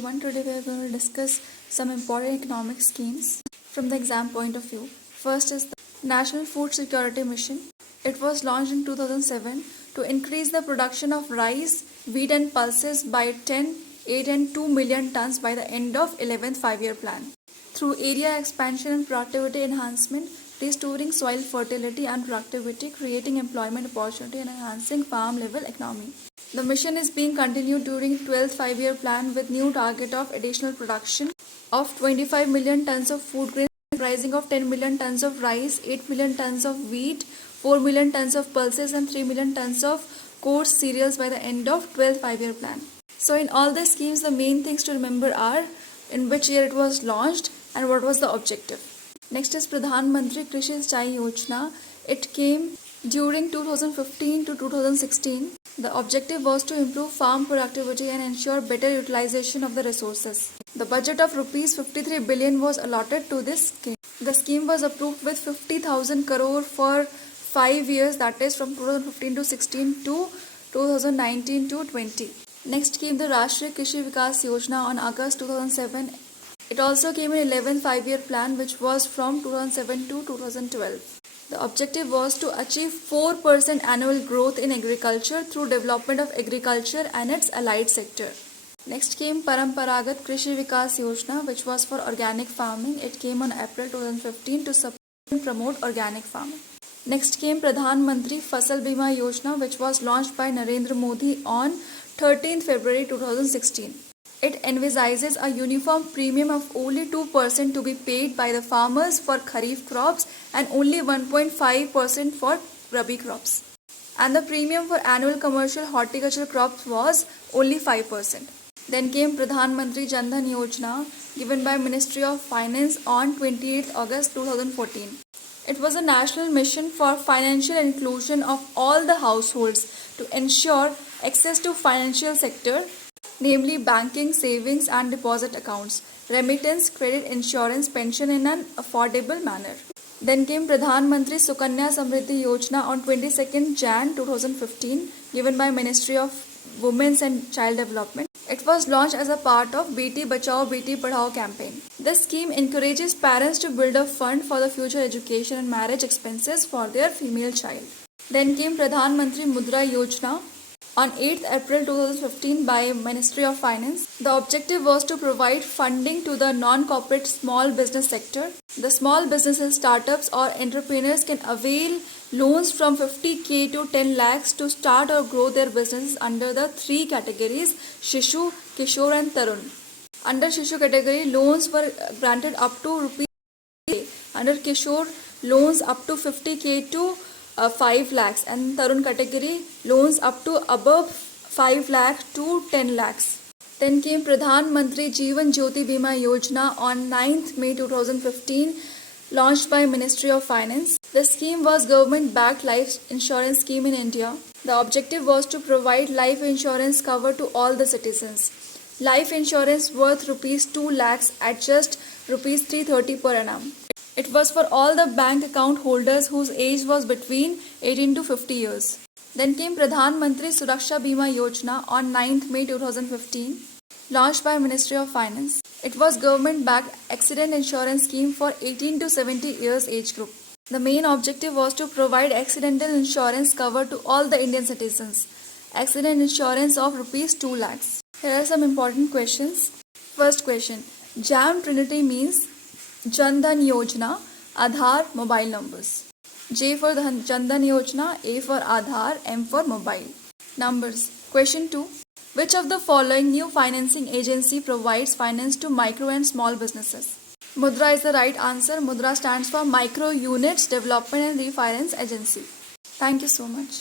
everyone. Today we are going to discuss some important economic schemes from the exam point of view. First is the National Food Security Mission. It was launched in 2007 to increase the production of rice, wheat and pulses by 10, 8 and 2 million tons by the end of 11th five-year plan. Through area expansion and productivity enhancement, restoring soil fertility and productivity, creating employment opportunity and enhancing farm level economy. The mission is being continued during 12th five-year plan with new target of additional production of 25 million tons of food grains comprising of 10 million tons of rice, 8 million tons of wheat, 4 million tons of pulses and 3 million tons of coarse cereals by the end of 12th five-year plan. So in all these schemes, the main things to remember are in which year it was launched and what was the objective. Next is Pradhan Mantri Krishi Sinchai Yojana. It came during 2015 to 2016. The objective was to improve farm productivity and ensure better utilization of the resources. The budget of rupees 53 billion was allotted to this scheme. The scheme was approved with 50,000 crore for 5 years, that is from 2015 to 16 to 2019 to 20. Next came the Rashtriya Krishi Vikas Yojana on August 2007. It also came in 11th five-year plan, which was from 2007 to 2012. The objective was to achieve 4% annual growth in agriculture through development of agriculture and its allied sector. Next came Paramparagat Krishi Vikas Yojana, which was for organic farming. It came on April 2015 to support and promote organic farming. Next came Pradhan Mantri Fasal Bima Yojana, which was launched by Narendra Modi on 13th February 2016. It envisages a uniform premium of only 2% to be paid by the farmers for Kharif crops and only 1.5% for Rabi crops. And the premium for annual commercial horticultural crops was only 5%. Then came Pradhan Mantri Jan Dhan Yojana, given by Ministry of Finance on 28th August 2014. It was a national mission for financial inclusion of all the households to ensure access to financial sector, namely banking, savings and deposit accounts, remittance, credit, insurance, pension in an affordable manner. Then came Pradhan Mantri Sukanya Samriddhi Yojana on 22nd Jan 2015, given by Ministry of Women's and Child Development. It was launched as a part of Beti Bachao Beti Padhao campaign. This scheme encourages parents to build a fund for the future education and marriage expenses for their female child. Then came Pradhan Mantri Mudra Yojana on 8th April 2015 by Ministry of Finance. The objective was to provide funding to the non-corporate small business sector. The small businesses, startups or entrepreneurs can avail loans from 50k to 10 lakhs to start or grow their businesses under the three categories Shishu, Kishore and Tarun. Under Shishu category, loans were granted up to rupees. Under Kishore, loans up to 50k to 5 lakhs, and Tarun category loans up to above 5 lakh to 10 lakhs. Then came Pradhan Mantri Jeevan Jyoti Bima Yojana on 9th May 2015, launched by Ministry of Finance. The scheme was government-backed life insurance scheme in India. The objective was to provide life insurance cover to all the citizens. Life insurance worth rupees 2 lakhs at just rupees 330 per annum. It was for all the bank account holders whose age was between 18 to 50 years. Then came Pradhan Mantri Suraksha Bima Yojana on 9th May 2015, launched by Ministry of Finance. It was government-backed accident insurance scheme for 18 to 70 years age group. The main objective was to provide accidental insurance cover to all the Indian citizens. Accident insurance of rupees 2 lakhs. Here are some important questions. First question. JAM Trinity means Jan Dhan Yojana, Aadhaar, mobile numbers. J for Jan Dhan Yojana, A for Aadhaar, M for mobile. Numbers. Question 2. Which of the following new financing agency provides finance to micro and small businesses? Mudra is the right answer. Mudra stands for Micro Units Development and Refinance Agency. Thank you so much.